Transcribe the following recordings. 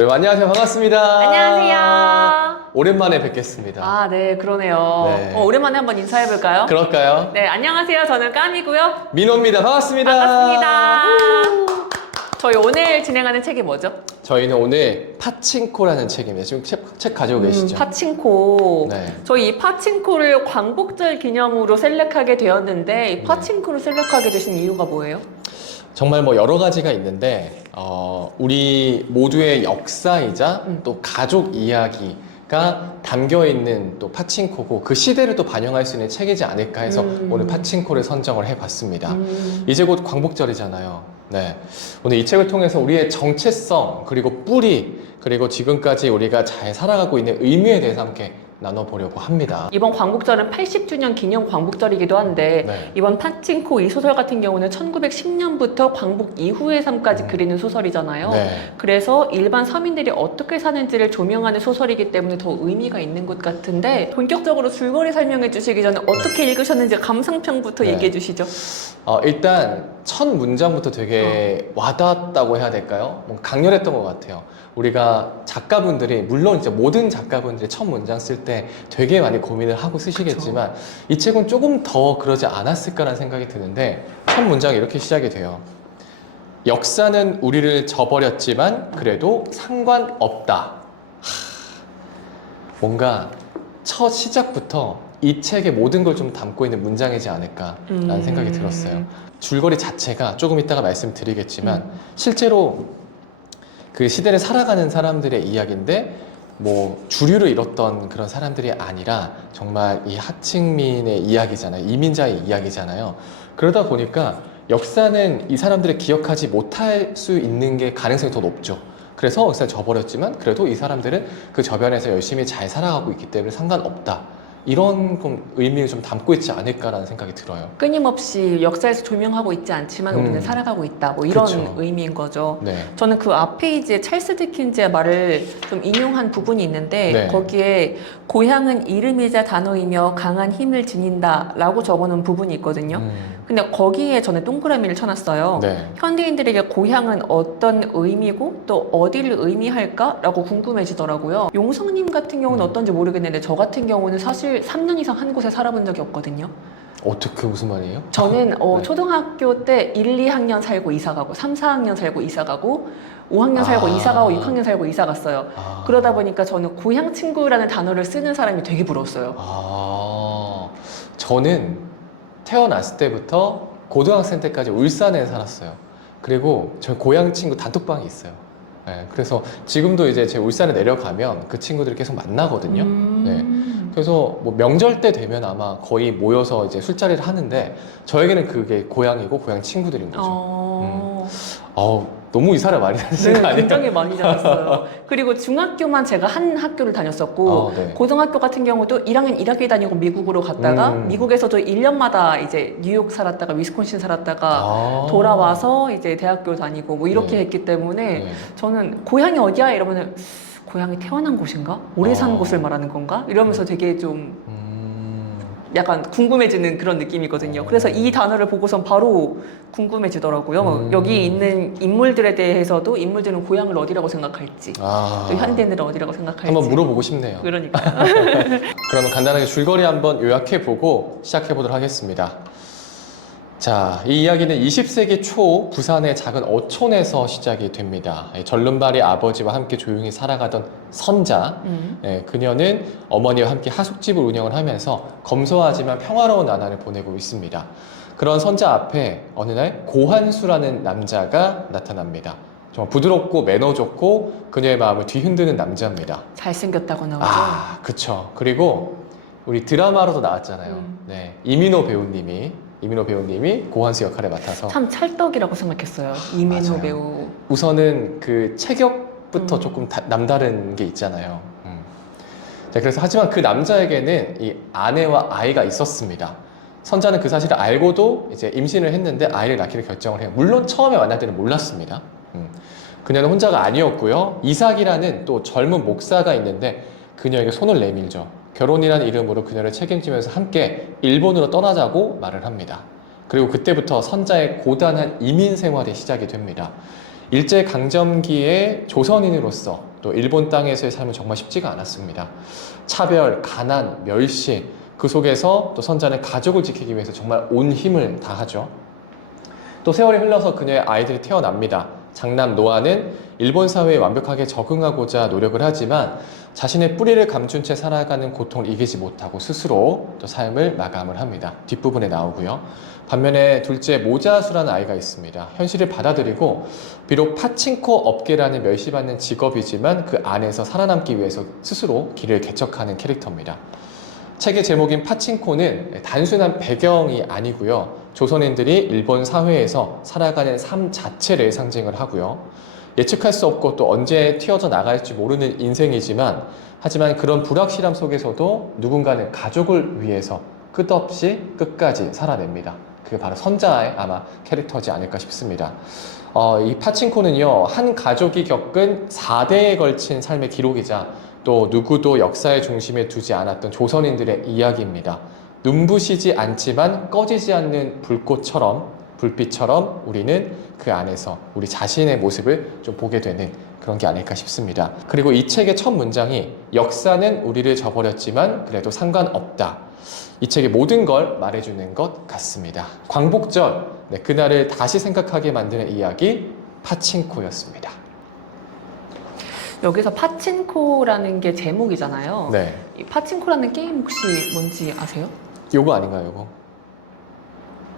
네, 안녕하세요. 반갑습니다. 안녕하세요. 오랜만에 뵙겠습니다. 아, 네, 그러네요. 네. 오랜만에 한번 인사해볼까요? 그럴까요? 네, 안녕하세요. 저는 까미고요. 민호입니다. 반갑습니다. 반갑습니다. 저희 오늘 진행하는 책이 뭐죠? 저희는 오늘 파친코라는 책입니다. 지금 책 가지고 계시죠? 파친코. 네. 저희 이 파친코를 광복절 기념으로 셀렉하게 되었는데 이 파친코를 셀렉하게 되신 이유가 뭐예요? 정말 뭐 여러 가지가 있는데 우리 모두의 역사이자 또 가족 이야기가 담겨 있는 또 파친코고 그 시대를 또 반영할 수 있는 책이지 않을까 해서 오늘 파친코를 선정을 해봤습니다. 이제 곧 광복절이잖아요. 네. 오늘 이 책을 통해서 우리의 정체성 그리고 뿌리 그리고 지금까지 우리가 잘 살아가고 있는 의미에 대해서 함께 나눠보려고 합니다. 이번 광복절은 80주년 기념 광복절이기도 한데 네. 이번 파친코 이 소설 같은 경우는 1910년부터 광복 이후의 삶까지 그리는 소설이잖아요. 네. 그래서 일반 서민들이 어떻게 사는지를 조명하는 소설이기 때문에 더 의미가 있는 것 같은데 본격적으로 줄거리 설명해 주시기 전에 어떻게 읽으셨는지 감상평부터 네. 얘기해 주시죠. 일단 첫 문장부터 되게 와닿았다고 해야 될까요? 뭔가 강렬했던 것 같아요. 우리가 작가분들이 물론 이제 모든 작가분들이 첫 문장 쓸 때 되게 많이 고민을 하고 쓰시겠지만 이 책은 조금 더 그러지 않았을까라는 생각이 드는데 첫 문장이 이렇게 시작이 돼요. 역사는 우리를 저버렸지만 그래도 상관없다. 뭔가 첫 시작부터 이 책의 모든 걸 좀 담고 있는 문장이지 않을까라는 생각이 들었어요. 줄거리 자체가 조금 이따가 말씀드리겠지만 실제로 그 시대를 살아가는 사람들의 이야기인데 뭐 주류를 이뤘던 그런 사람들이 아니라 정말 이 하층민의 이야기잖아요. 이민자의 이야기잖아요. 그러다 보니까 역사는 이 사람들을 기억하지 못할 수 있는 게 가능성이 더 높죠. 그래서 역사를 저버렸지만 그래도 이 사람들은 그 저변에서 열심히 잘 살아가고 있기 때문에 상관없다. 이런 의미를 좀 담고 있지 않을까라는 생각이 들어요. 끊임없이 역사에서 조명하고 있지 않지만 우리는 살아가고 있다. 뭐 이런 그쵸. 의미인 거죠. 네. 저는 그 앞 페이지에 찰스 디킨즈의 말을 좀 인용한 부분이 있는데 네. 거기에 고향은 이름이자 단어이며 강한 힘을 지닌다 라고 적어놓은 부분이 있거든요. 근데 거기에 저는 동그라미를 쳐놨어요. 네. 현대인들에게 고향은 어떤 의미고 또 어디를 의미할까라고 궁금해지더라고요. 용성님 같은 경우는 어떤지 모르겠는데 저 같은 경우는 사실 3년 이상 한 곳에 살아본 적이 없거든요. 어떻게 무슨 말이에요? 저는 네. 초등학교 때 1, 2학년 살고 이사 가고 3, 4학년 살고 이사 가고 5학년 살고 이사 가고 6학년 살고 이사 갔어요. 그러다 보니까 저는 고향 친구라는 단어를 쓰는 사람이 되게 부러웠어요. 저는 태어났을 때부터 고등학생 때까지 울산에 살았어요. 그리고 저희 고향 친구 단톡방이 있어요. 네, 그래서 지금도 이제 제 울산에 내려가면 그 친구들이 계속 만나거든요. 네. 그래서 뭐 명절 때 되면 아마 거의 모여서 이제 술자리를 하는데 저에게는 그게 고향이고 고향 친구들인 거죠. 너무 이사를 많이 다니신 거 아니에요? 굉장히 많이 다녔어요. 그리고 중학교만 제가 한 학교를 다녔었고 네. 고등학교 같은 경우도 1학년 1학기 다니고 미국으로 갔다가 미국에서도 1년마다 이제 뉴욕 살았다가 위스콘신 살았다가 돌아와서 이제 대학교 다니고 뭐 이렇게 네. 했기 때문에 네. 저는 고향이 어디야? 이러면은 고향이 태어난 곳인가? 오래 산 곳을 말하는 건가? 이러면서 되게 좀 약간 궁금해지는 그런 느낌이거든요. 그래서 이 단어를 보고선 바로 궁금해지더라고요. 여기 있는 인물들에 대해서도 인물들은 고향을 어디라고 생각할지 또 현대인들은 어디라고 생각할지 한번 물어보고 싶네요. 그러니까 그러면 간단하게 줄거리 한번 요약해보고 시작해보도록 하겠습니다. 자, 이 이야기는 20세기 초 부산의 작은 어촌에서 시작이 됩니다. 절름발이 아버지와 함께 조용히 살아가던 선자, 그녀는 어머니와 함께 하숙집을 운영을 하면서 검소하지만 평화로운 나날을 보내고 있습니다. 그런 선자 앞에 어느 날 고한수라는 남자가 나타납니다. 정말 부드럽고 매너 좋고 그녀의 마음을 뒤흔드는 남자입니다. 잘생겼다고 나오죠. 그쵸. 그리고 우리 드라마로도 나왔잖아요. 네, 이민호 배우님이 고한수 역할을 맡아서 참 찰떡이라고 생각했어요. 이민호 맞아요. 배우. 우선은 그 체격부터 조금 남다른 게 있잖아요. 자, 그래서 하지만 그 남자에게는 이 아내와 아이가 있었습니다. 선자는 그 사실을 알고도 이제 임신을 했는데 아이를 낳기로 결정을 해요. 물론 처음에 만날 때는 몰랐습니다. 그녀는 혼자가 아니었고요. 이삭이라는 또 젊은 목사가 있는데 그녀에게 손을 내밀죠. 결혼이라는 이름으로 그녀를 책임지면서 함께 일본으로 떠나자고 말을 합니다. 그리고 그때부터 선자의 고단한 이민 생활이 시작이 됩니다. 일제강점기에 조선인으로서 또 일본 땅에서의 삶은 정말 쉽지가 않았습니다. 차별, 가난, 멸시, 그 속에서 또 선자는 가족을 지키기 위해서 정말 온 힘을 다하죠. 또 세월이 흘러서 그녀의 아이들이 태어납니다. 장남 노아는 일본 사회에 완벽하게 적응하고자 노력을 하지만 자신의 뿌리를 감춘 채 살아가는 고통을 이기지 못하고 스스로 또 삶을 마감을 합니다. 뒷부분에 나오고요. 반면에 둘째 모자수라는 아이가 있습니다. 현실을 받아들이고 비록 파친코 업계라는 멸시받는 직업이지만 그 안에서 살아남기 위해서 스스로 길을 개척하는 캐릭터입니다. 책의 제목인 파친코는 단순한 배경이 아니고요. 조선인들이 일본 사회에서 살아가는 삶 자체를 상징을 하고요. 예측할 수 없고 또 언제 튀어져 나갈지 모르는 인생이지만 하지만 그런 불확실함 속에서도 누군가는 가족을 위해서 끝없이 끝까지 살아냅니다. 그게 바로 선자의 아마 캐릭터지 않을까 싶습니다. 이 파친코는요, 한 가족이 겪은 4대에 걸친 삶의 기록이자 또 누구도 역사의 중심에 두지 않았던 조선인들의 이야기입니다. 눈부시지 않지만 꺼지지 않는 불빛처럼 우리는 그 안에서 우리 자신의 모습을 좀 보게 되는 그런 게 아닐까 싶습니다. 그리고 이 책의 첫 문장이 역사는 우리를 저버렸지만 그래도 상관없다. 이 책의 모든 걸 말해주는 것 같습니다. 광복절, 그날을 다시 생각하게 만드는 이야기 파친코였습니다. 여기서 파친코라는 게 제목이잖아요. 네, 이 파친코라는 게임 혹시 뭔지 아세요? 요거 아닌가요,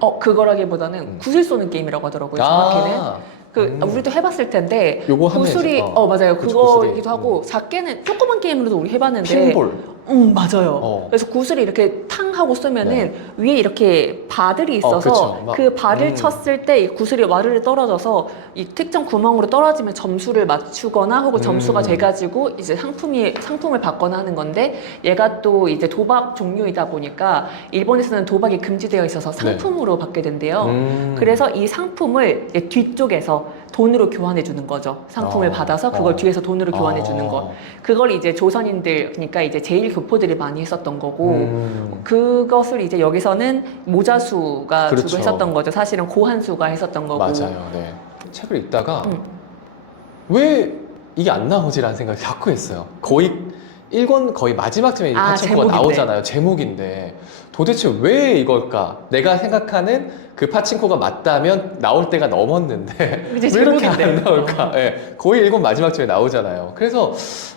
요거? 그거라기보다는 구슬 쏘는 게임이라고 하더라고요. 정확히는. 우리도 해봤을 텐데 요거 하면 구슬이 이제, 맞아요. 그쵸, 그거이기도 구슬이. 하고 작게는 조그만 게임으로도 우리 해봤는데 핀볼. 맞아요. 그래서 구슬이 이렇게 탕 하고 쏘면은 위에 이렇게 바들이 있어서 그쵸. 막, 그 바를 쳤을 때 이 구슬이 와르르 떨어져서 이 특정 구멍으로 떨어지면 점수를 맞추거나 혹은 점수가 돼가지고 이제 상품을 받거나 하는 건데 얘가 또 이제 도박 종류이다 보니까 일본에서는 도박이 금지되어 있어서 상품으로 받게 된대요. 그래서 이 상품을 이제 뒤쪽에서 돈으로 교환해 주는 거죠. 상품을 받아서 그걸 뒤에서 돈으로 교환해 주는 거. 그걸 이제 조선인들, 그러니까 이제 제일 교포들이 많이 했었던 거고, 그것을 이제 여기서는 모자수가 그렇죠. 주로 했었던 거죠. 사실은 고한수가 했었던 거고. 맞아요. 네. 책을 읽다가 왜 이게 안 나오지라는 생각을 자꾸 했어요. 거의 1권 거의 마지막쯤에 이 파친코가 제목인데. 나오잖아요. 제목인데 도대체 왜 이걸까? 내가 생각하는 그 파친코가 맞다면 나올 때가 넘었는데 이제 왜 이렇게 제목인데. 안 나올까? 네, 거의 1권 마지막쯤에 나오잖아요. 그래서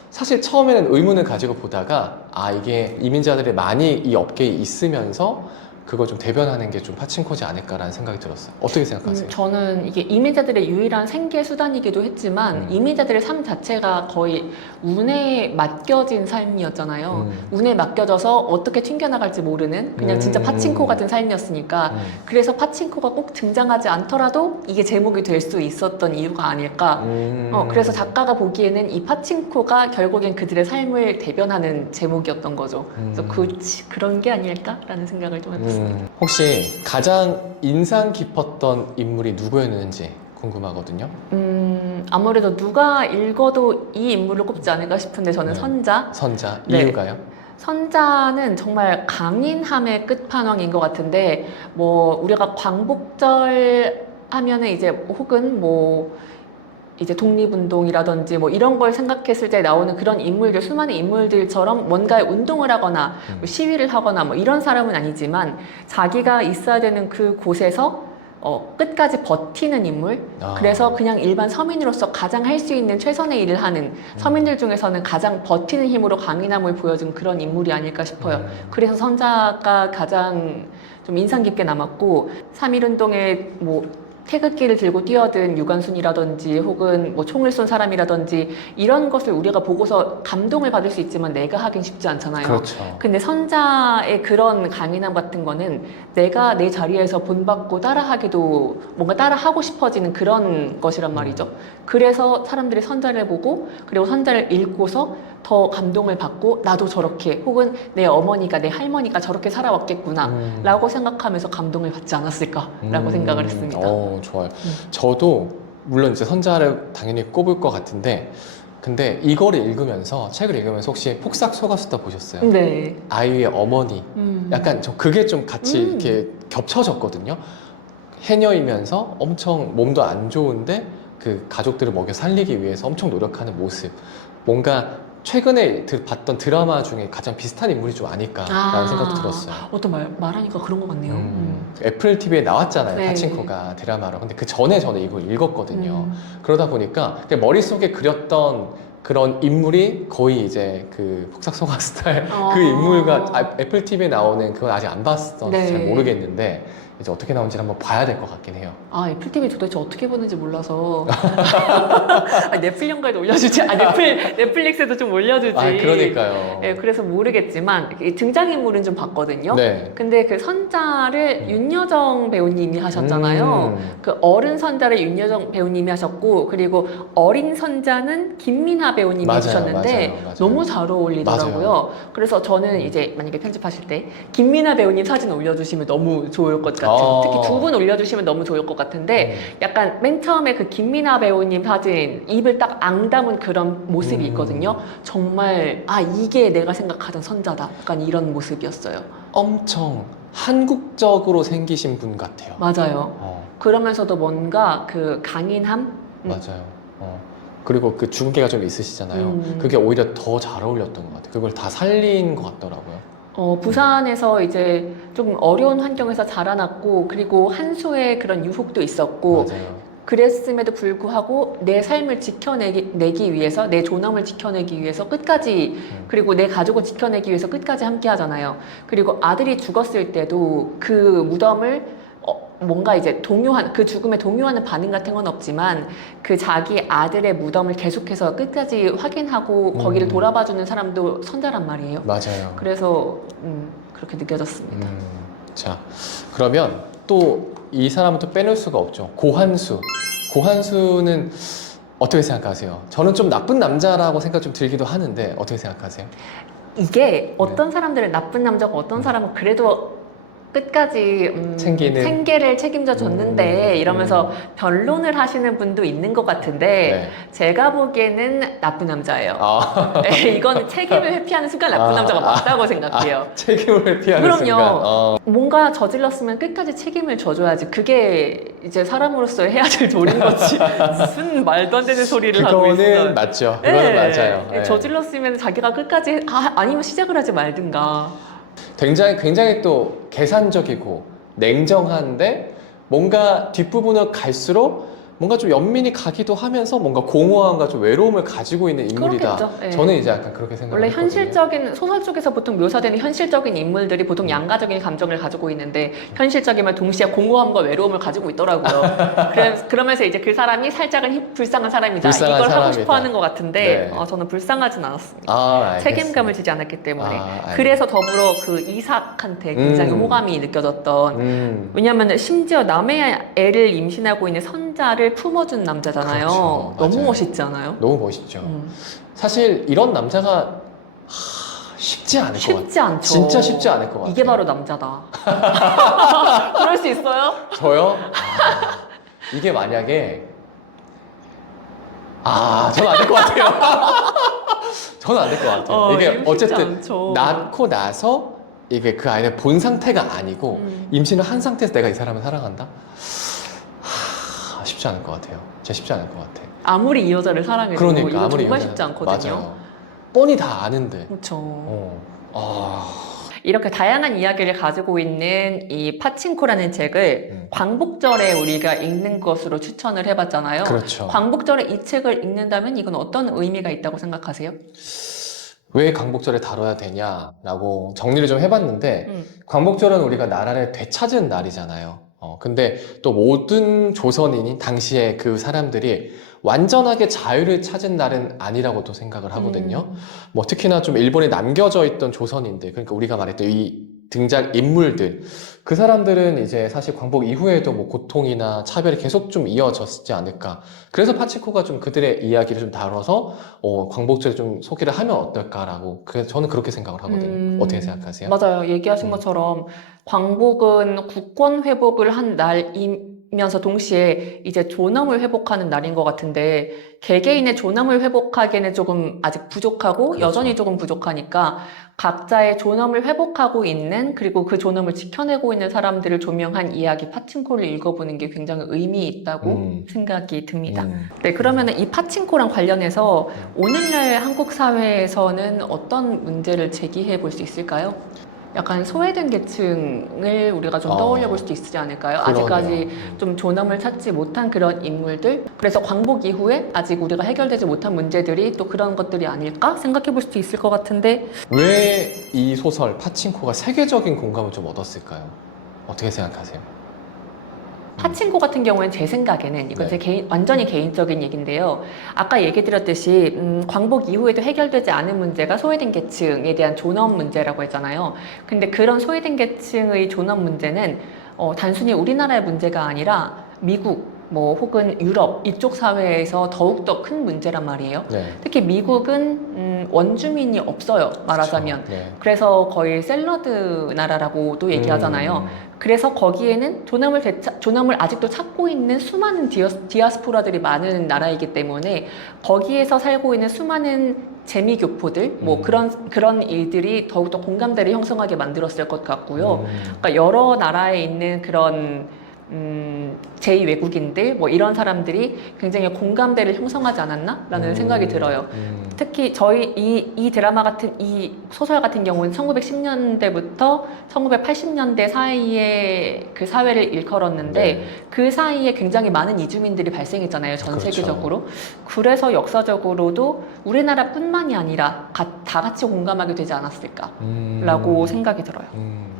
사실 처음에는 의문을 가지고 보다가 이게 이민자들이 많이 이 업계에 있으면서 그걸 좀 대변하는 게 좀 파친코지 않을까라는 생각이 들었어요. 어떻게 생각하세요? 저는 이게 이민자들의 유일한 생계 수단이기도 했지만 이민자들의 삶 자체가 거의 운에 맡겨진 삶이었잖아요. 운에 맡겨져서 어떻게 튕겨나갈지 모르는 그냥 진짜 파친코 같은 삶이었으니까 그래서 파친코가 꼭 등장하지 않더라도 이게 제목이 될 수 있었던 이유가 아닐까. 그래서 작가가 보기에는 이 파친코가 결국엔 그들의 삶을 대변하는 제목이었던 거죠. 그래서 그런 게 아닐까라는 생각을 좀 해봤어요. 혹시 가장 인상 깊었던 인물이 누구였는지 궁금하거든요. 아무래도 누가 읽어도 이 인물을 꼽지 않을까 싶은데 저는 선자. 선자. 네. 이유가요? 선자는 정말 강인함의 끝판왕인 것 같은데 우리가 광복절 하면은 이제 혹은 이제 독립운동이라든지 이런 걸 생각했을 때 나오는 그런 인물들, 수많은 인물들처럼 뭔가의 운동을 하거나 시위를 하거나 이런 사람은 아니지만 자기가 있어야 되는 그 곳에서 끝까지 버티는 인물. 그래서 그냥 일반 서민으로서 가장 할 수 있는 최선의 일을 하는 서민들 중에서는 가장 버티는 힘으로 강인함을 보여준 그런 인물이 아닐까 싶어요. 그래서 선자가 가장 좀 인상 깊게 남았고 3.1운동에 태극기를 들고 뛰어든 유관순이라든지 혹은 총을 쏜 사람이라든지 이런 것을 우리가 보고서 감동을 받을 수 있지만 내가 하긴 쉽지 않잖아요. 그렇죠. 근데 선자의 그런 강인함 같은 거는 내가 내 자리에서 본받고 따라하기도 뭔가 따라하고 싶어지는 그런 것이란 말이죠. 그래서 사람들이 선자를 보고 그리고 선자를 읽고서 더 감동을 받고 나도 저렇게 혹은 내 어머니가 내 할머니가 저렇게 살아왔겠구나 라고 생각하면서 감동을 받지 않았을까라고 생각을 했습니다. 좋아요. 저도 물론 이제 선자를 당연히 꼽을 것 같은데 근데 이거를 읽으면서 책을 읽으면서 혹시 폭삭 속았수다 보셨어요? 네. 아이의 어머니 약간 그게 좀 같이 이렇게 겹쳐졌거든요. 해녀이면서 엄청 몸도 안 좋은데 그 가족들을 먹여 살리기 위해서 엄청 노력하는 모습. 뭔가 최근에 봤던 드라마 중에 가장 비슷한 인물이 좀 아닐까라는 생각도 들었어요. 어떤 말하니까 그런 것 같네요. 애플 TV에 나왔잖아요, 네. 파친코가 드라마로. 근데 그 전에 저는 이걸 읽었거든요. 음. 그러다 보니까 그냥 머릿속에 그렸던 그런 인물이 거의 이제 그 폭삭소가 스타일 그 인물과 애플 TV에 나오는 그건 아직 안 봤어서 네. 잘 모르겠는데 이제 어떻게 나온지 한번 봐야 될 것 같긴 해요. 애플 TV 도대체 어떻게 보는지 몰라서. 넷플 연가에도 올려주지. 넷플릭스에도 좀 올려주지. 그러니까요. 네, 그래서 모르겠지만 이 등장인물은 좀 봤거든요. 네. 근데 그 선자를 윤여정 배우님이 하셨잖아요. 음. 그 어른 선자를 윤여정 배우님이 하셨고, 그리고 어린 선자는 김민하 배우님이 맞아요, 해주셨는데 맞아요. 너무 잘 어울리더라고요. 그래서 저는 이제 만약에 편집하실 때 김민하 배우님 사진 올려주시면 너무 좋을 것 같아요. 특히 두 분 올려주시면 너무 좋을 것 같은데 약간 맨 처음에 그 김민하 배우님 사진 입을 딱 앙담은 그런 모습이 있거든요. 정말 이게 내가 생각하던 선자다. 약간 이런 모습이었어요. 엄청 한국적으로 생기신 분 같아요. 맞아요. 그러면서도 뭔가 그 강인함? 맞아요. 그리고 그 주근깨가 좀 있으시잖아요. 그게 오히려 더 잘 어울렸던 것 같아요. 그걸 다 살린 것 같더라고요. 부산에서 이제 좀 어려운 환경에서 자라났고, 그리고 한수의 그런 유혹도 있었고, 맞아요. 그랬음에도 불구하고 내 삶을 지켜내기 위해서, 내 존엄을 지켜내기 위해서 끝까지, 그리고 내 가족을 지켜내기 위해서 끝까지 함께 하잖아요. 그리고 아들이 죽었을 때도 그 무덤을 뭔가 이제 그 죽음에 동요하는 반응 같은 건 없지만 그 자기 아들의 무덤을 계속해서 끝까지 확인하고 거기를 돌아봐주는 사람도 선자란 말이에요. 맞아요. 그래서 그렇게 느껴졌습니다. 자, 그러면 또 이 사람은 또 빼놓을 수가 없죠. 고한수. 고한수는 어떻게 생각하세요? 저는 좀 나쁜 남자라고 생각 좀 들기도 하는데 어떻게 생각하세요? 이게 어떤 사람들은 나쁜 남자고 어떤 사람은 그래도 끝까지 생계를 책임져 줬는데 이러면서 변론을 하시는 분도 있는 것 같은데 네. 제가 보기에는 나쁜 남자예요. 네, 이거는 책임을 회피하는 순간 나쁜 남자가 맞다고 생각해요. 책임을 회피하는 그럼요. 순간. 뭔가 저질렀으면 끝까지 책임을 져줘야지. 그게 이제 사람으로서 해야 될 도리인 거지. 무슨 말도 안 되는 소리를 하고 있어요. 그거는 맞죠. 그거는 맞아요. 네. 저질렀으면 자기가 끝까지 아니면 시작을 하지 말든가. 굉장히 또 계산적이고 냉정한데 뭔가 뒷부분을 갈수록 뭔가 좀 연민이 가기도 하면서 뭔가 공허함과 좀 외로움을 가지고 있는 인물이다. 그렇겠죠. 네. 저는 이제 약간 그렇게 생각을 원래 했거든요. 현실적인 소설 쪽에서 보통 묘사되는 현실적인 인물들이 보통 양가적인 감정을 가지고 있는데 현실적이면 동시에 공허함과 외로움을 가지고 있더라고요. 그러면서 이제 그 사람이 살짝은 불쌍한 사람이다. 불쌍한 이걸 사람이다. 하고 싶어 하는 것 같은데 네. 저는 불쌍하진 않았습니다. 알겠습니다. 책임감을 지지 않았기 때문에. 알겠습니다. 그래서 더불어 그 이삭한테 굉장히 호감이 느껴졌던. 왜냐하면 심지어 남의 애를 임신하고 있는 선자를 품어준 남자잖아요. 그렇죠. 너무 맞아요. 멋있지 않아요? 너무 멋있죠. 사실 이런 남자가 쉽지 않을 것 같아요. 쉽지 않죠. 진짜 쉽지 않을 것 같아요. 이게 바로 남자다. 그럴 수 있어요? 저요? 이게 만약에 저는 안 될 것 같아요. 저는 안 될 것 같아요. 이게 쉽지 어쨌든 않죠. 낳고 나서 이게 그 아이를 본 상태가 아니고 임신을 한 상태에서 내가 이 사람을 사랑한다? 쉽지 않을 것 같아요. 진짜 쉽지 않을 것 같아. 아무리 이 여자를 사랑해도 그러니까 이거 아무리 정말 이거는- 쉽지 않거든요. 맞아요. 뻔히 다 아는데. 그렇죠. 아, 이렇게 다양한 이야기를 가지고 있는 이 파친코라는 책을 광복절에 우리가 읽는 것으로 추천을 해봤잖아요. 그렇죠. 광복절에 이 책을 읽는다면 이건 어떤 의미가 있다고 생각하세요? 왜 광복절을 다뤄야 되냐라고 정리를 좀 해봤는데 광복절은 우리가 나라를 되찾은 날이잖아요. 근데 또 모든 조선인이 당시에 그 사람들이 완전하게 자유를 찾은 날은 아니라고도 생각을 하거든요. 뭐 특히나 좀 일본에 남겨져 있던 조선인들, 그러니까 우리가 말했던 이 등장 인물들, 그 사람들은 이제 사실 광복 이후에도 뭐 고통이나 차별이 계속 좀 이어졌지 않을까. 그래서 파치코가 좀 그들의 이야기를 좀 다뤄서 광복절에 좀 소개를 하면 어떨까라고 저는 그렇게 생각을 하거든요. 어떻게 생각하세요? 맞아요. 얘기하신 것처럼 광복은 국권 회복을 한 날이면 면서 동시에 이제 존엄을 회복하는 날인 것 같은데 개개인의 존엄을 회복하기에는 조금 아직 부족하고 그렇죠. 여전히 조금 부족하니까 각자의 존엄을 회복하고 있는 그리고 그 존엄을 지켜내고 있는 사람들을 조명한 이야기 파친코를 읽어보는 게 굉장히 의미 있다고 생각이 듭니다. 네, 그러면은 이 파친코랑 관련해서 오늘날 한국 사회에서는 어떤 문제를 제기해 볼 수 있을까요? 약간 소외된 계층을 우리가 좀 떠올려 볼 수도 있지 않을까요? 그러네요. 아직까지 좀 존엄을 찾지 못한 그런 인물들. 그래서 광복 이후에 아직 우리가 해결되지 못한 문제들이 또 그런 것들이 아닐까 생각해 볼 수도 있을 것 같은데 왜 이 소설 파친코가 세계적인 공감을 좀 얻었을까요? 어떻게 생각하세요? 파친코 같은 경우에는 제 생각에는 이건 네. 제 완전히 개인적인 얘기인데요. 아까 얘기 드렸듯이 광복 이후에도 해결되지 않은 문제가 소외된 계층에 대한 존엄 문제라고 했잖아요. 근데 그런 소외된 계층의 존엄 문제는 단순히 우리나라의 문제가 아니라 미국 뭐 혹은 유럽 이쪽 사회에서 더욱더 큰 문제란 말이에요. 네. 특히 미국은 원주민이 없어요, 말하자면. 그렇죠. 네. 그래서 거의 샐러드 나라라고도 얘기하잖아요. 그래서 거기에는 존엄을 아직도 찾고 있는 수많은 디아스포라들이 많은 나라이기 때문에 거기에서 살고 있는 수많은 재미교포들, 뭐 그런 일들이 더욱더 공감대를 형성하게 만들었을 것 같고요. 그러니까 여러 나라에 있는 그런 제2외국인들 뭐 이런 사람들이 굉장히 공감대를 형성하지 않았나라는 생각이 들어요. 특히 저희 이 드라마 같은 이 소설 같은 경우는 1910년대부터 1980년대 사이에 그 사회를 일컬었는데 네. 그 사이에 굉장히 많은 이주민들이 발생했잖아요, 전 그렇죠. 세계적으로. 그래서 역사적으로도 우리나라뿐만이 아니라 다 같이 공감하게 되지 않았을까라고 생각이 들어요.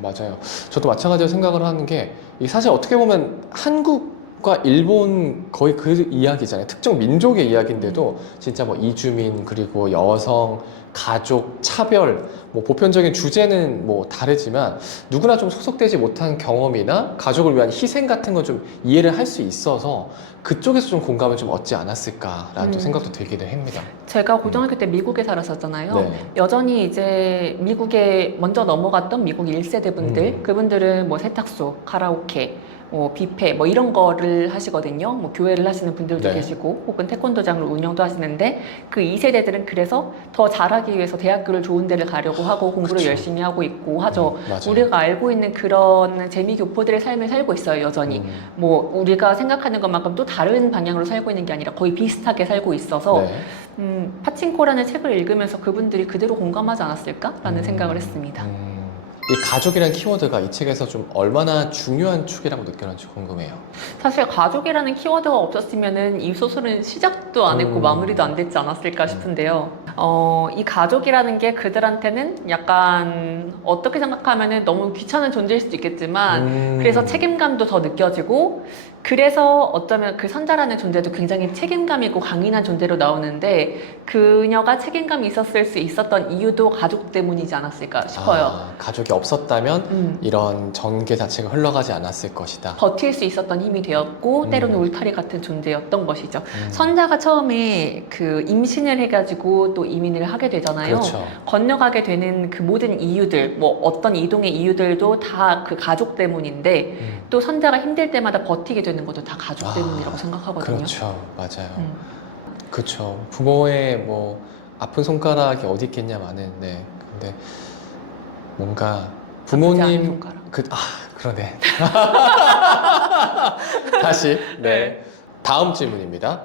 맞아요. 저도 마찬가지로 생각을 하는 게 사실 어떻게 보면 한국과 일본 거의 그 이야기잖아요. 특정 민족의 이야기인데도 진짜 뭐 이주민 그리고 여성 가족 차별 뭐 보편적인 주제는 뭐 다르지만 누구나 좀 소속되지 못한 경험이나 가족을 위한 희생 같은 걸 좀 이해를 할 수 있어서 그쪽에서 좀 공감을 좀 얻지 않았을까라는 또 생각도 들기도 합니다. 제가 고등학교 때 미국에 살았었잖아요. 네. 여전히 이제 미국에 먼저 넘어갔던 미국 1세대 분들, 그분들은 뭐 세탁소, 카라오케, 뭐 뷔페 뭐 이런 거를 하시거든요. 뭐 교회를 하시는 분들도 네. 계시고 혹은 태권도장을 운영도 하시는데 그 2세대들은 그래서 더 잘하기 위해서 대학교를 좋은 데를 가려고 하고 공부를 그쵸. 열심히 하고 있고 하죠. 맞아요. 우리가 알고 있는 그런 재미교포들의 삶을 살고 있어요, 여전히. 뭐 우리가 생각하는 것만큼 또 다른 방향으로 살고 있는 게 아니라 거의 비슷하게 살고 있어서 네. 파친코라는 책을 읽으면서 그분들이 그대로 공감하지 않았을까라는 생각을 했습니다. 이 가족이라는 키워드가 이 책에서 좀 얼마나 중요한 축이라고 느껴졌는지 궁금해요. 사실 가족이라는 키워드가 없었으면은 이 소설은 시작도 안 했고 마무리도 안 됐지 않았을까 싶은데요. 이 가족이라는 게 그들한테는 약간 어떻게 생각하면은 너무 귀찮은 존재일 수도 있겠지만 그래서 책임감도 더 느껴지고 그래서 어쩌면 그 선자라는 존재도 굉장히 책임감 있고 강인한 존재로 나오는데 그녀가 책임감이 있었을 수 있었던 이유도 가족 때문이지 않았을까 싶어요. 가족이 없었다면 이런 전개 자체가 흘러가지 않았을 것이다. 버틸 수 있었던 힘이 되었고 때로는 울타리 같은 존재였던 것이죠. 선자가 처음에 그 임신을 해가지고 또 이민을 하게 되잖아요. 그렇죠. 건너가게 되는 그 모든 이유들, 뭐 어떤 이동의 이유들도 다 그 가족 때문인데 또 선자가 힘들 때마다 버티게 되는 것도 다 가족 때문이라고 생각하거든요. 그렇죠. 맞아요. 그렇죠. 부모의 뭐 아픈 손가락이 어디 있겠냐마는 근데 뭔가 부모님 그러네. 다시 다음 질문입니다.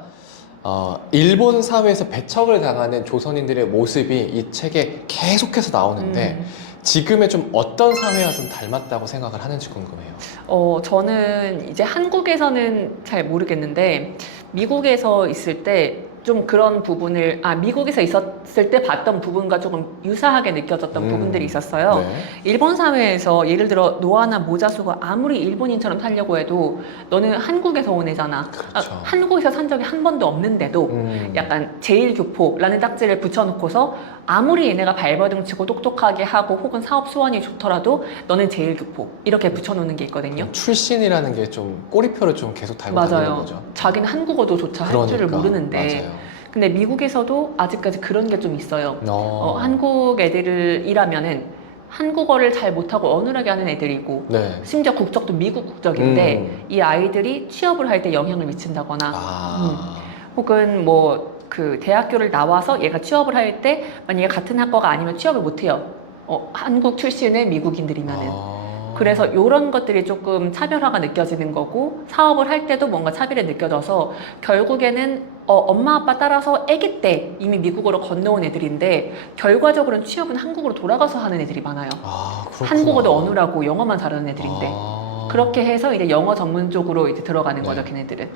일본 사회에서 배척을 당하는 조선인들의 모습이 이 책에 계속해서 나오는데 지금의 좀 어떤 사회와 좀 닮았다고 생각을 하는지 궁금해요. 저는 이제 한국에서는 잘 모르겠는데 미국에서 있을 때 좀 그런 부분을 미국에서 있었을 때 봤던 부분과 조금 유사하게 느껴졌던 부분들이 있었어요. 네. 일본 사회에서 예를 들어 노아나 모자수가 아무리 일본인처럼 살려고 해도 너는 한국에서 온 애잖아. 그렇죠. 한국에서 산 적이 한 번도 없는데도 약간 제일교포라는 딱지를 붙여놓고서 아무리 얘네가 발버둥치고 똑똑하게 하고 혹은 사업 수완이 좋더라도 너는 제일교포 이렇게 붙여놓는 게 있거든요. 출신이라는 게 좀 꼬리표를 좀 계속 달고 다니는 거죠. 자기는 한국어도조차 할 줄을 모르는데 맞아요. 근데 미국에서도 아직까지 그런 게 좀 있어요. 한국 애들이라면은 한국어를 잘 못하고 어눌하게 하는 애들이고 네. 심지어 국적도 미국 국적인데 이 아이들이 취업을 할 때 영향을 미친다거나 혹은 뭐 그 대학교를 나와서 얘가 취업을 할 때 만약에 같은 학과가 아니면 취업을 못해요. 한국 출신의 미국인들이면은. 그래서 이런 것들이 조금 차별화가 느껴지는 거고 사업을 할 때도 뭔가 차별이 느껴져서 결국에는 엄마 아빠 따라서 아기 때 이미 미국으로 건너온 애들인데 결과적으로는 취업은 한국으로 돌아가서 하는 애들이 많아요. 그렇구나. 한국어도 어눌하고 영어만 잘하는 애들인데 그렇게 해서 이제 영어 전문 쪽으로 이제 들어가는 네. 거죠, 걔네들은.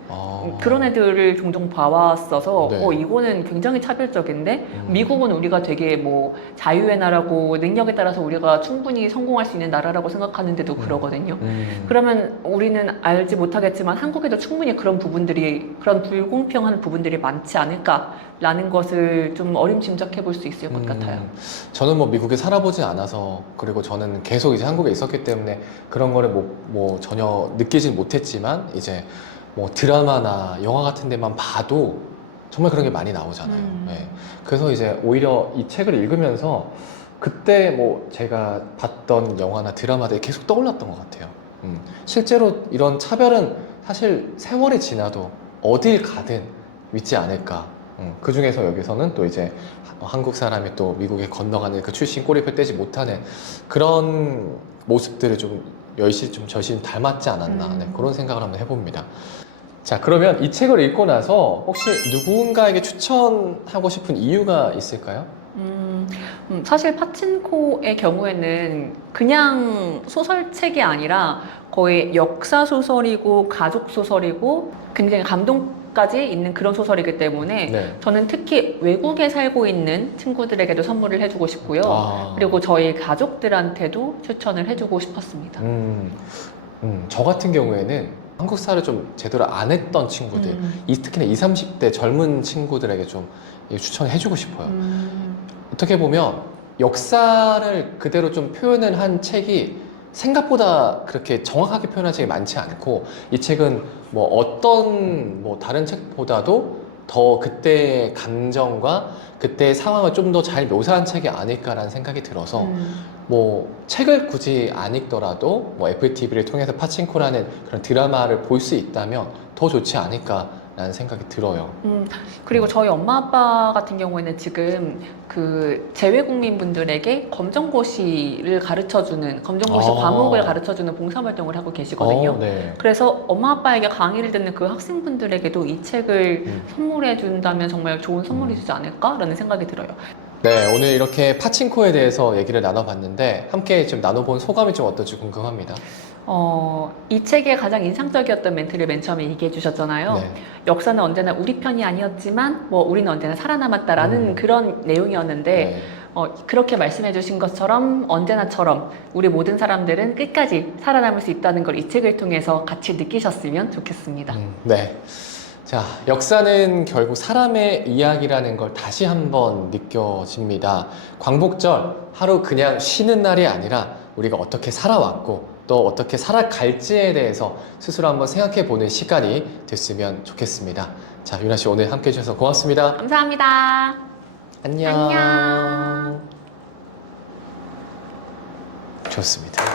그런 애들을 종종 봐왔어서 네. 이거는 굉장히 차별적인데 미국은 우리가 되게 뭐 자유의 나라고 능력에 따라서 우리가 충분히 성공할 수 있는 나라라고 생각하는데도 그러거든요. 그러면 우리는 알지 못하겠지만 한국에도 충분히 그런 부분들이 그런 불공평한 부분들이 많지 않을까라는 것을 좀 어림짐작해 볼 수 있을 것 같아요. 저는 뭐 미국에 살아보지 않아서 그리고 저는 계속 이제 한국에 있었기 때문에 그런 거를 뭐 전혀 느끼진 못했지만 이제 뭐 드라마나 영화 같은 데만 봐도 정말 그런 게 많이 나오잖아요. 네. 그래서 이제 오히려 이 책을 읽으면서 그때 뭐 제가 봤던 영화나 드라마들이 계속 떠올랐던 것 같아요. 실제로 이런 차별은 사실 세월이 지나도 어딜 가든 있지 않을까. 그 중에서 여기서는 또 이제 한국 사람이 또 미국에 건너가는 그 출신 꼬리표 떼지 못하는 그런 모습들을 좀 절실히 닮았지 않았나. 네, 그런 생각을 한번 해봅니다. 자, 그러면 이 책을 읽고 나서 혹시 누군가에게 추천하고 싶은 이유가 있을까요? 사실 파친코의 경우에는 그냥 소설책이 아니라 거의 역사 소설이고 가족 소설이고 굉장히 감동까지 있는 그런 소설이기 때문에 네. 저는 특히 외국에 살고 있는 친구들에게도 선물을 해주고 싶고요. 그리고 저희 가족들한테도 추천을 해주고 싶었습니다. 저 같은 경우에는 한국 사를 좀 제대로 안 했던 친구들, 특히나 20, 30대 젊은 친구들에게 좀 추천해주고 싶어요. 어떻게 보면 역사를 그대로 좀 표현을 한 책이 생각보다 그렇게 정확하게 표현한 책이 많지 않고 이 책은 뭐 어떤 뭐 다른 책보다도 더 그때의 감정과 그때의 상황을 좀 더 잘 묘사한 책이 아닐까라는 생각이 들어서 뭐 책을 굳이 안 읽더라도 뭐 애플 TV를 통해서 파친코라는 그런 드라마를 볼 수 있다면 더 좋지 않을까라는 생각이 들어요. 그리고 저희 엄마 아빠 같은 경우에는 지금 그 재외국민 분들에게 검정고시를 가르쳐주는 검정고시 과목을 가르쳐주는 봉사활동을 하고 계시거든요. 네. 그래서 엄마 아빠에게 강의를 듣는 그 학생분들에게도 이 책을 선물해 준다면 정말 좋은 선물이 되지 않을까라는 생각이 들어요. 네, 오늘 이렇게 파친코에 대해서 얘기를 나눠봤는데 함께 좀 나눠본 소감이 좀 어떨지 궁금합니다. 이 책의 가장 인상적이었던 멘트를 맨 처음에 얘기해 주셨잖아요. 네. 역사는 언제나 우리 편이 아니었지만 뭐 우리는 언제나 살아남았다라는 그런 내용이었는데 그렇게 말씀해 주신 것처럼 언제나처럼 우리 모든 사람들은 끝까지 살아남을 수 있다는 걸 이 책을 통해서 같이 느끼셨으면 좋겠습니다. 네. 자, 역사는 결국 사람의 이야기라는 걸 다시 한번 느껴집니다. 광복절 하루 그냥 쉬는 날이 아니라 우리가 어떻게 살아왔고 또 어떻게 살아갈지에 대해서 스스로 한번 생각해 보는 시간이 됐으면 좋겠습니다. 자, 유나 씨 오늘 함께 해주셔서 고맙습니다. 감사합니다. 안녕. 안녕. 좋습니다.